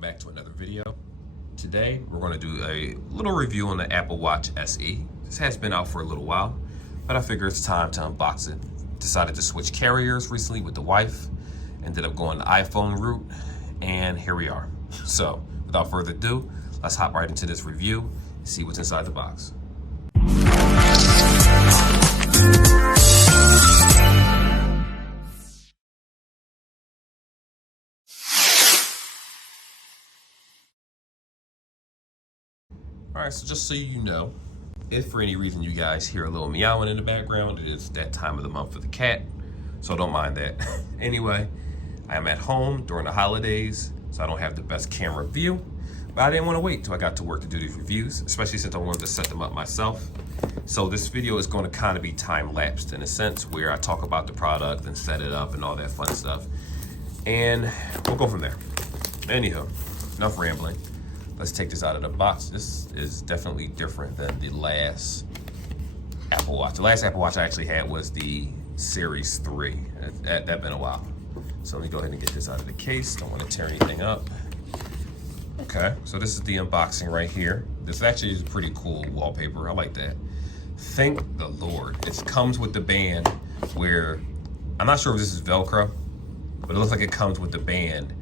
welcome back to another video. Today we're going to do a little review on the Apple Watch SE. This has been out for a little while, but I figure it's time to unbox it. Decided to switch carriers recently with the wife, ended up going the iPhone route, and here we are. So without further ado, let's hop right into this review and see what's inside the box. All right, so just so you know, if for any reason you guys hear a little meowing in the background, it is that time of the month for the cat, so don't mind that. Anyway, I am at home during the holidays, so I don't have the best camera view, but I didn't want to wait till I got to work to do these reviews, especially since I wanted to set them up myself. So this video is going to kind of be time-lapsed in a sense, where I talk about the product and set it up and all that fun stuff, and we'll go from there. Anywho, enough rambling. Let's take this out of the box. This is definitely different than the last Apple Watch. The last Apple Watch I actually had was the Series 3. That's been a while. So let me go ahead and get this out of the case. Don't want to tear anything up. Okay, so this is the unboxing right here. This actually is pretty cool wallpaper. I like that. Thank the Lord. It comes with the band where, I'm not sure if this is Velcro, but it looks like it comes with the band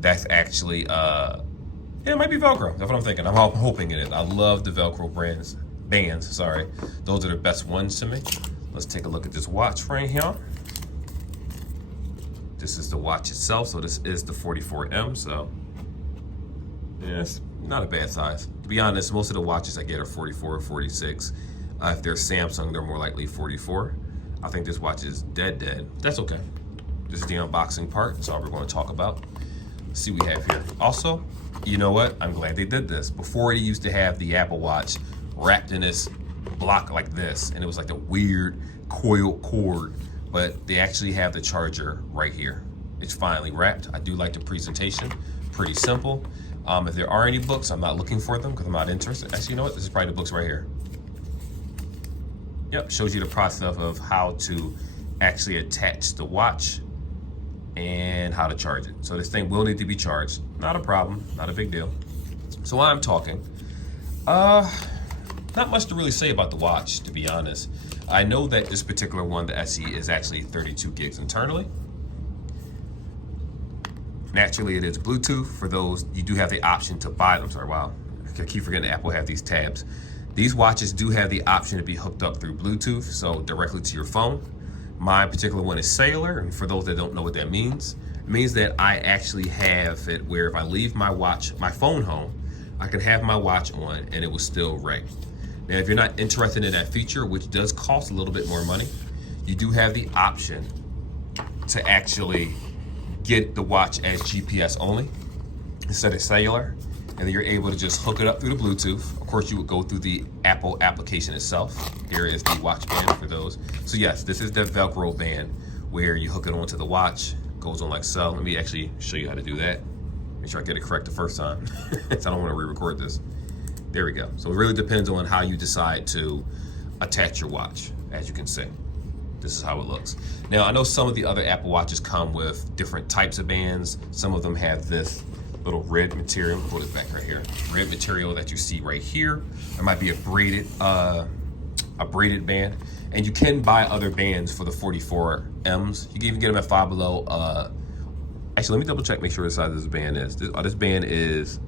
that's actually, yeah, it might be Velcro. That's what I'm thinking. I'm hoping it is. I love the Velcro bands, sorry. Those are the best ones to me. Let's take a look at this watch right here. This is the watch itself. So this is the 44M. So yeah, it's not a bad size. To be honest, most of the watches I get are 44 or 46. If they're Samsung, they're more likely 44. I think this watch is dead. That's okay. This is the unboxing part. That's all we're going to talk about. Let's see what we have here. Also, you know what? I'm glad they did this. Before, they used to have the Apple Watch wrapped in this block like this, and it was like a weird coiled cord, but they actually have the charger right here. It's finally wrapped. I do like the presentation. Pretty simple. If there are any books, I'm not looking for them because I'm not interested. Actually, you know what? This is probably the books right here. Yep, shows you the process of how to actually attach the watch and how to charge it. So this thing will need to be charged. Not a problem, not a big deal. So while I'm talking, not much to really say about the watch, to be honest. I know that this particular one, the SE, is actually 32 gigs internally. Naturally, it is Bluetooth. For those, you do have the option to buy them. Sorry, wow, I keep forgetting Apple have these tabs. These watches do have the option to be hooked up through Bluetooth, so directly to your phone. My particular one is cellular, and for those that don't know what that means, it means that I actually have it where if I leave my phone home, I can have my watch on and it will still ring. Now, if you're not interested in that feature, which does cost a little bit more money, you do have the option to actually get the watch as GPS only instead of cellular, and then you're able to just hook it up through the Bluetooth. Of course, you would go through the Apple application itself. Here is the watch band for those. So yes, this is the Velcro band where you hook it onto the watch, goes on like so. Let me actually show you how to do that. Make sure I get it correct the first time. So I don't want to re-record this. There we go. So it really depends on how you decide to attach your watch, as you can see. This is how it looks. Now, I know some of the other Apple Watches come with different types of bands. Some of them have this little red material. Pull this back right here. Red material that you see right here. There might be a braided band, and you can buy other bands for the 44Ms. You can even get them at Five Below. Actually, let me double check, make sure the size of this band is. This band is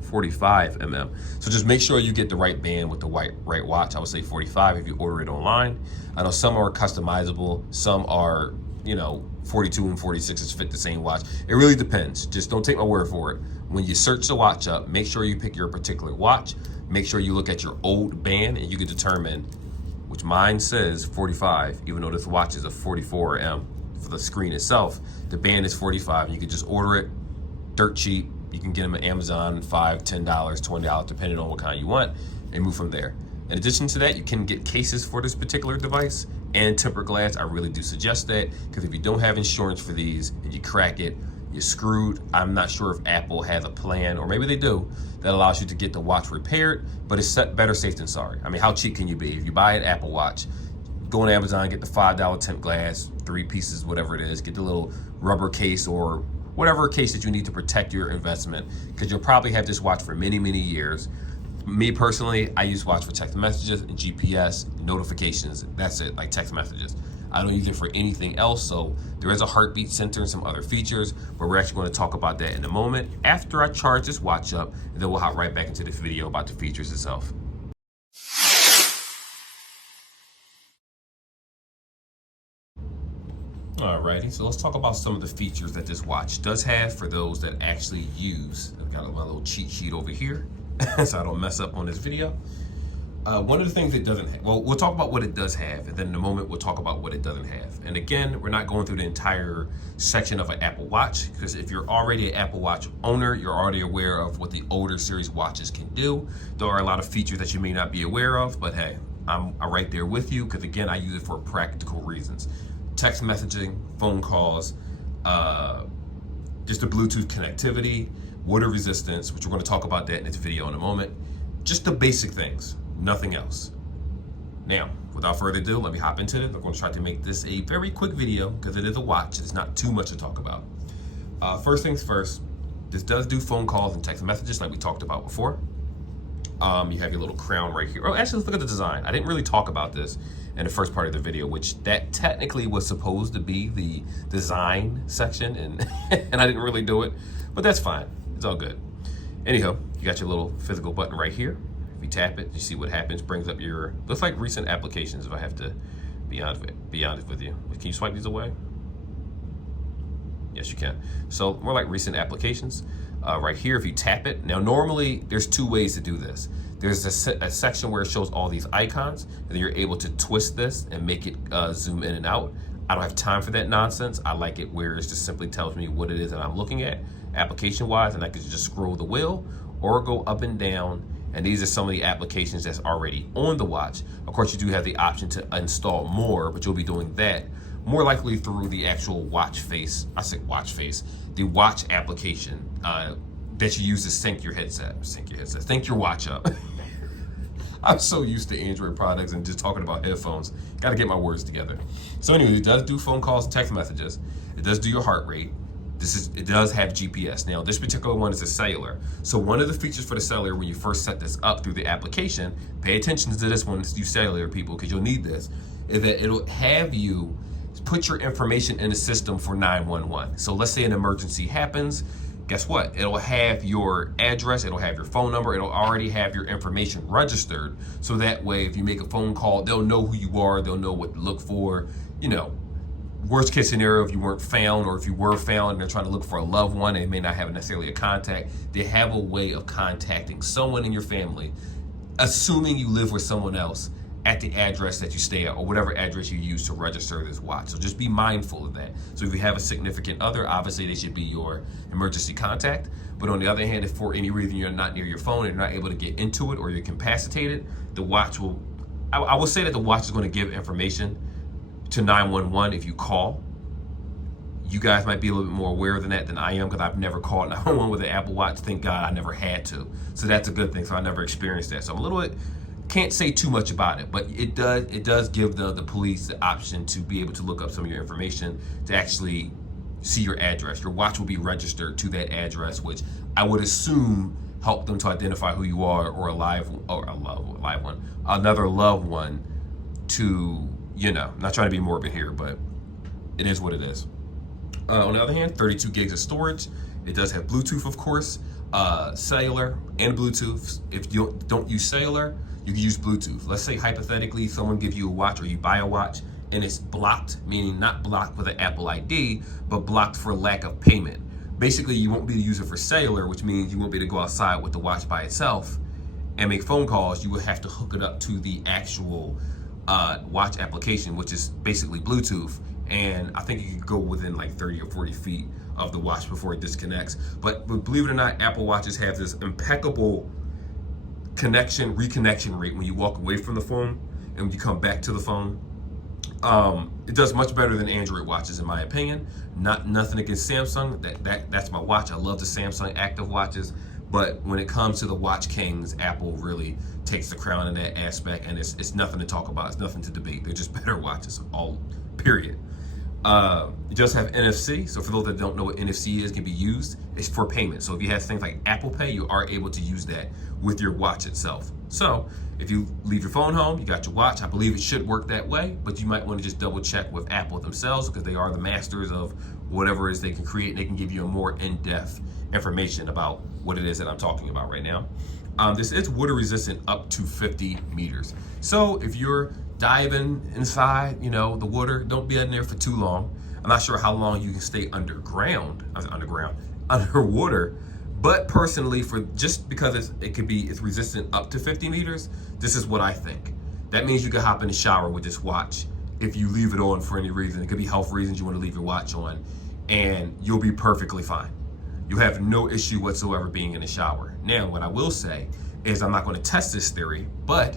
45mm. So just make sure you get the right band with the right watch. I would say 45 if you order it online. I know some are customizable, some are, 42 and 46s fit the same watch. It really depends. Just don't take my word for it. When you search the watch up, make sure you pick your particular watch. Make sure you look at your old band and you can determine, which mine says 45, even though this watch is a 44M for the screen itself. The band is 45. You can just order it dirt cheap. You can get them at Amazon, $5, $10, $20, depending on what kind you want, and move from there. In addition to that, you can get cases for this particular device and tempered glass. I really do suggest that, because if you don't have insurance for these and you crack it, you're screwed. I'm not sure if Apple has a plan, or maybe they do, that allows you to get the watch repaired, but it's better safe than sorry. I mean, how cheap can you be? If you buy an Apple Watch, go on Amazon, get the $5 temp glass, 3 pieces, whatever it is, get the little rubber case or whatever case that you need to protect your investment, because you'll probably have this watch for many, many years. Me personally, I use watch for text messages and GPS notifications. That's it, like text messages. I don't use it for anything else. So there is a heartbeat sensor and some other features, but we're actually going to talk about that in a moment after I charge this watch up, and then we'll hop right back into this video about the features itself. Alrighty, so let's talk about some of the features that this watch does have for those that actually use. I've got my little cheat sheet over here so I don't mess up on this video. One of the things it doesn't have, well, we'll talk about what it does have, and then in a moment we'll talk about what it doesn't have. And again, we're not going through the entire section of an Apple Watch, because if you're already an Apple Watch owner, you're already aware of what the older series watches can do. There are a lot of features that you may not be aware of, but hey, I'm right there with you, because again, I use it for practical reasons. Text messaging, phone calls, just the Bluetooth connectivity, water resistance, which we're going to talk about that in this video in a moment. Just the basic things. Nothing else. Now, without further ado, let me hop into it. I'm going to try to make this a very quick video because it is a watch. It's not too much to talk about. First things first, this does do phone calls and text messages like we talked about before. You have your little crown right here. Oh, actually, let's look at the design. I didn't really talk about this in the first part of the video, which that technically was supposed to be the design section, and and I didn't really do it, but that's fine. It's all good. Anyhow, you got your little physical button right here. If you tap it, you see what happens. Brings up your, looks like recent applications, if I have to be honest with you. Can you swipe these away? Yes, you can. So more like recent applications. Right here, if you tap it. Now, normally there's two ways to do this. There's a section where it shows all these icons, and then you're able to twist this and make it zoom in and out. I don't have time for that nonsense. I like it where it just simply tells me what it is that I'm looking at application-wise, and I can just scroll the wheel or go up and down. And these are some of the applications that's already on the watch. Of course, you do have the option to install more, but you'll be doing that more likely through the actual watch face. I say watch face, the watch application that you use to sync your headset. Sync your watch up. I'm so used to Android products and just talking about headphones. Got to get my words together. So anyway, it does do phone calls, text messages. It does do your heart rate. It does have GPS. Now, this particular one is a cellular. So one of the features for the cellular, when you first set this up through the application, pay attention to this one, you cellular people, because you'll need this, is that it'll have you put your information in the system for 911. So let's say an emergency happens. Guess what? It'll have your address, it'll have your phone number, it'll already have your information registered. So that way, if you make a phone call, they'll know who you are, they'll know what to look for. You know, worst case scenario, if you weren't found, or if you were found and they're trying to look for a loved one, they may not have necessarily a contact. They have a way of contacting someone in your family, assuming you live with someone else, at the address that you stay at, or whatever address you use to register this watch. So just be mindful of that. So if you have a significant other, obviously they should be your emergency contact. But on the other hand, if for any reason you're not near your phone and you're not able to get into it, or you're incapacitated, the watch will, I will say that the watch is going to give information to 911 if you call. You guys might be a little bit more aware than that than I am, because I've never called 911 with an Apple Watch. Thank God I never had to. So that's a good thing. So I never experienced that. So I'm a little bit, can't say too much about it, but it does give the police the option to be able to look up some of your information, to actually see your address. Your watch will be registered to that address, which I would assume help them to identify who you are, or another loved one, to, you know, I'm not trying to be morbid here, but it is what it is. On the other hand, 32 gigs of storage. It does have Bluetooth, of course, cellular and Bluetooth. If you don't use cellular, you can use Bluetooth. Let's say hypothetically someone gives you a watch, or you buy a watch and it's blocked, meaning not blocked with an Apple ID, but blocked for lack of payment. Basically, you won't be able to use it for cellular, which means you won't be able to go outside with the watch by itself and make phone calls. You will have to hook it up to the actual watch application, which is basically Bluetooth. And I think you can go within like 30 or 40 feet of the watch before it disconnects. But believe it or not, Apple Watches have this impeccable reconnection rate when you walk away from the phone and when you come back to the phone. It does much better than Android watches, in my opinion. Nothing against Samsung. That's my watch. I love the Samsung active watches. But when it comes to the watch kings, Apple really takes the crown in that aspect, and it's nothing to talk about. It's nothing to debate. They're just better watches, all period. It does have NFC. So for those that don't know what NFC is, it can be used. It's for payment. So if you have things like Apple Pay, you are able to use that with your watch itself. So if you leave your phone home, you got your watch. I believe it should work that way, but you might want to just double check with Apple themselves because they are the masters of whatever it is they can create. And they can give you a more in-depth information about what it is that I'm talking about right now. This is water resistant up to 50 meters. So if you're diving inside, the water, don't be in there for too long. I'm not sure how long you can stay underwater, but personally, for just because it's resistant up to 50 meters, this is what I think. That means you can hop in the shower with this watch if you leave it on for any reason. It could be health reasons you want to leave your watch on, and you'll be perfectly fine. You have no issue whatsoever being in the shower. Now, what I will say is I'm not going to test this theory, but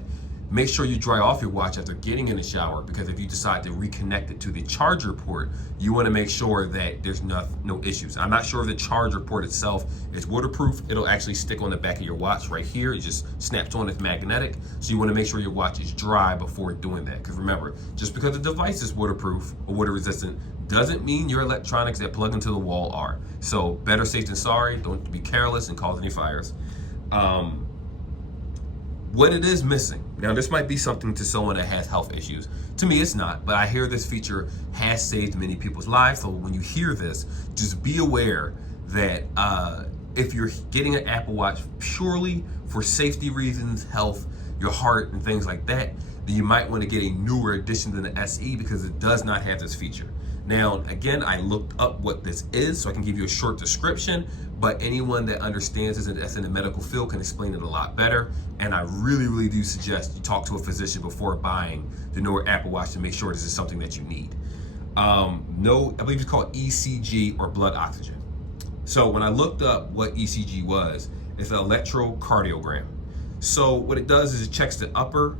make sure you dry off your watch after getting in the shower, because if you decide to reconnect it to the charger port, you want to make sure that there's no issues. I'm not sure if the charger port itself is waterproof. It'll actually stick on the back of your watch right here. It just snaps on, it's magnetic. So you want to make sure your watch is dry before doing that. Because remember, just because the device is waterproof or water resistant doesn't mean your electronics that plug into the wall are. So better safe than sorry. Don't be careless and cause any fires. What it is missing. Now, this might be something to someone that has health issues. To me, it's not, but I hear this feature has saved many people's lives. So when you hear this, just be aware that if you're getting an Apple Watch purely for safety reasons, health, your heart, and things like that, then you might want to get a newer edition than the SE because it does not have this feature. Now, again, I looked up what this is, so I can give you a short description, but anyone that understands this and that's in the medical field can explain it a lot better. And I really, really do suggest you talk to a physician before buying the newer Apple Watch to make sure this is something that you need. No, I believe it's called ECG or blood oxygen. So when I looked up what ECG was, it's an electrocardiogram. So what it does is it checks the upper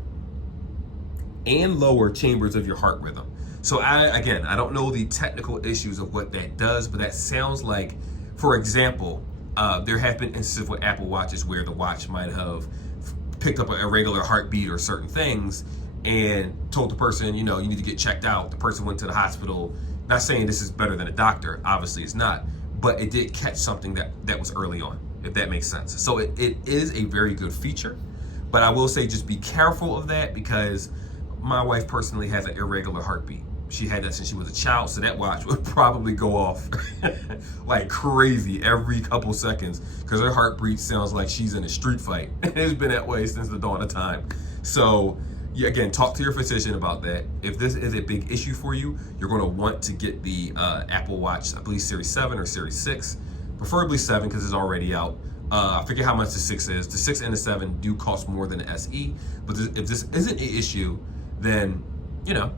and lower chambers of your heart rhythm. So I don't know the technical issues of what that does, but that sounds like, for example, there have been instances with Apple Watches where the watch might have picked up an irregular heartbeat or certain things and told the person, you need to get checked out. The person went to the hospital. Not saying this is better than a doctor, obviously it's not, but it did catch something that was early on, if that makes sense. So it is a very good feature, but I will say just be careful of that because my wife personally has an irregular heartbeat. She had that since she was a child, so that watch would probably go off like crazy every couple seconds because her heartbeat sounds like she's in a street fight. It's been that way since the dawn of time. So again, talk to your physician about that. If this is a big issue for you, you're going to want to get the Apple Watch, I believe Series 7 or Series 6, preferably 7 because it's already out. I forget how much the 6 is. The 6 and the 7 do cost more than the SE, but if this isn't an issue, then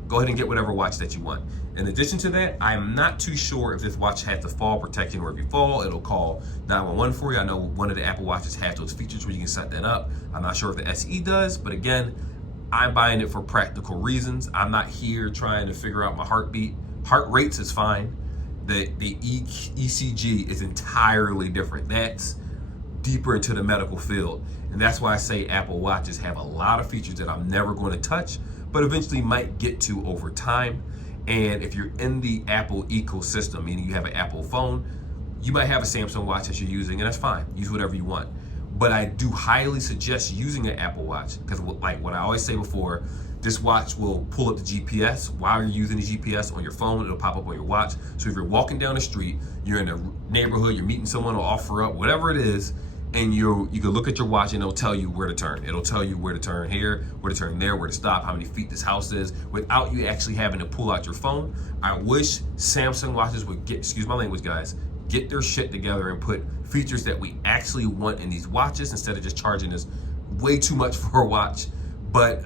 go ahead and get whatever watch that you want. In addition to that, I'm not too sure if this watch has the fall protection, or if you fall, it'll call 911 for you. I know one of the Apple Watches has those features where you can set that up. I'm not sure if the SE does, but again, I'm buying it for practical reasons. I'm not here trying to figure out my heartbeat. Heart rates is fine. The ECG is entirely different. That's deeper into the medical field. And that's why I say Apple Watches have a lot of features that I'm never going to touch, but eventually might get to over time. And if you're in the Apple ecosystem, meaning you have an Apple phone, you might have a Samsung watch that you're using, and that's fine. Use whatever you want. But I do highly suggest using an Apple Watch because, like what I always say before, this watch will pull up the GPS while you're using the GPS on your phone. It'll pop up on your watch. So if you're walking down the street, you're in a neighborhood, you're meeting someone to offer up, whatever it is, and you can look at your watch and it'll tell you where to turn. It'll tell you where to turn here, where to turn there, where to stop, how many feet this house is, without you actually having to pull out your phone. I wish Samsung watches would get, excuse my language guys, get their shit together and put features that we actually want in these watches instead of just charging us way too much for a watch. But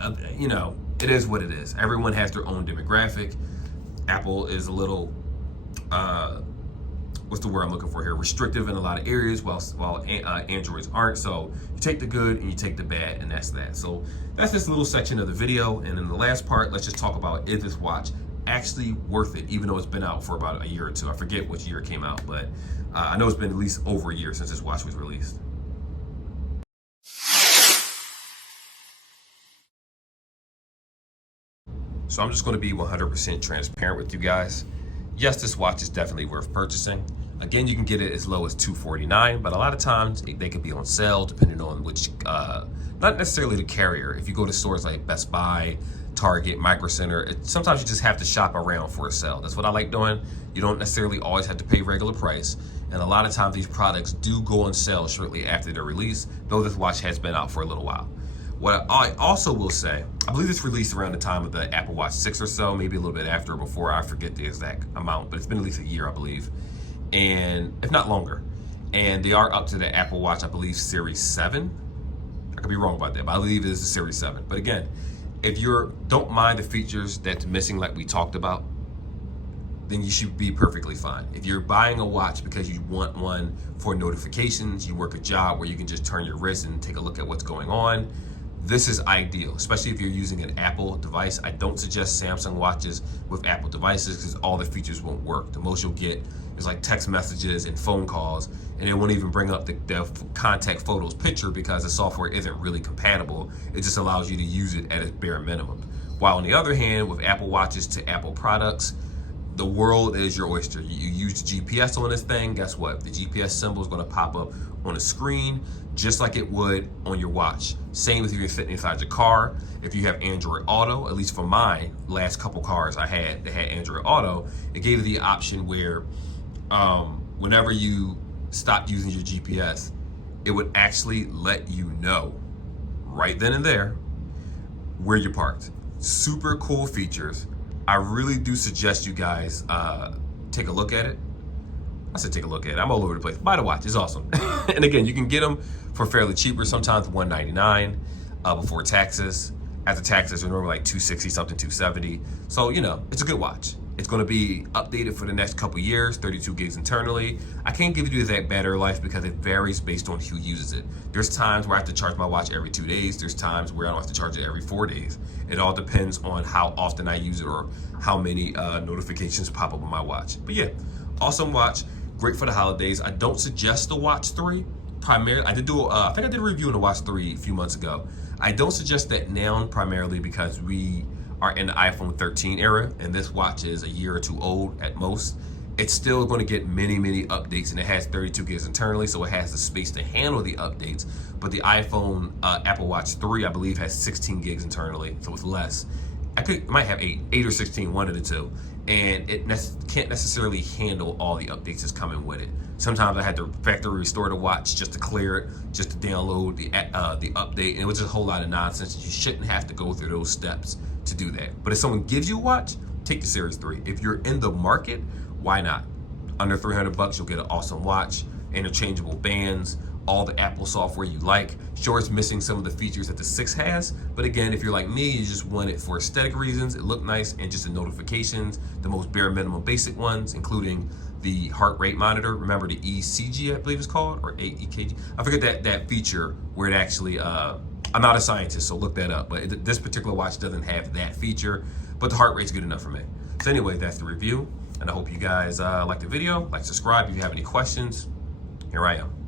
it is what it is. Everyone has their own demographic. Apple is a little what's the word I'm looking for here? Restrictive in a lot of areas, while Androids aren't. So you take the good and you take the bad, and that's that. So that's this little section of the video. And in the last part, let's just talk about, is this watch actually worth it, even though it's been out for about a year or two. I forget which year it came out, but I know it's been at least over a year since this watch was released. So I'm just going to be 100% transparent with you guys. yes, this watch is definitely worth purchasing. Again, you can get it as low as $249, but a lot of times they could be on sale depending on which, not necessarily the carrier. If you go to stores like Best Buy, Target, Micro Center, sometimes you just have to shop around for a sale. That's what I like doing. You don't necessarily always have to pay regular price. And a lot of times these products do go on sale shortly after their release, though this watch has been out for a little while. What I also will say, I believe it's released around the time of the Apple Watch 6 or so, maybe a little bit after or before, I forget the exact amount, but it's been at least a year, I believe, and if not longer. And they are up to the Apple Watch, I believe, Series 7. I could be wrong about that, but I believe it is the Series 7. But again, if you don't mind the features that's missing like we talked about, then you should be perfectly fine. If you're buying a watch because you want one for notifications, you work a job where you can just turn your wrist and take a look at what's going on, this is ideal, especially if you're using an Apple device. I don't suggest Samsung watches with Apple devices because all the features won't work. The most you'll get is like text messages and phone calls, and it won't even bring up the contact photos picture because the software isn't really compatible. It just allows you to use it at its bare minimum. While on the other hand, with Apple watches to Apple products, the world is your oyster. You use the GPS on this thing, guess what? The GPS symbol is going to pop up on the screen just like it would on your watch. Same if you're sitting inside your car. If you have Android Auto, at least for mine, last couple cars I had that had Android Auto, it gave you the option where whenever you stopped using your GPS, it would actually let you know right then and there where you're parked. Super cool features. I really do suggest you guys take a look at it. I said take a look at it. I'm all over the place. Buy the watch. It's awesome. And again, you can get them for fairly cheaper, sometimes $199 before taxes. After taxes, they're normally like $260 something, $270. So, you know, it's a good watch. It's going to be updated for the next couple years, 32 gigs internally. I can't give you that battery life because it varies based on who uses it. There's times where I have to charge my watch every 2 days. There's times where I don't have to charge it every 4 days. It all depends on how often I use it or how many notifications pop up on my watch. But yeah, awesome watch. Great for the holidays. I don't suggest the Watch 3. Primarily, I think I did a review on the Watch 3 a few months ago. I don't suggest that now primarily because we are in the iPhone 13 era and this watch is a year or two old at most. It's still going to get many updates, and it has 32 gigs internally, so it has the space to handle the updates. But the iPhone Apple Watch 3, I believe, has 16 gigs internally, so it's less. It might have 8 or 16, one of the two, and it can't necessarily handle all the updates that's coming with it. Sometimes I had to factory restore the watch just to clear it, just to download the update, and it was just a whole lot of nonsense. You shouldn't have to go through those steps to do that. But if someone gives you a watch, take the Series 3. If you're in the market, why not? Under $300, you'll get an awesome watch, interchangeable bands, all the Apple software you like. Sure, it's missing some of the features that the 6 has, but again, if you're like me, you just want it for aesthetic reasons, it looked nice, and just the notifications, the most bare minimum basic ones, including the heart rate monitor. Remember the ECG, I believe it's called, or EKG? I forget that feature where it actually, I'm not a scientist, so look that up, but this particular watch doesn't have that feature, but the heart rate's good enough for me. So anyway, that's the review, and I hope you guys like the video. Like, subscribe if you have any questions. Here I am.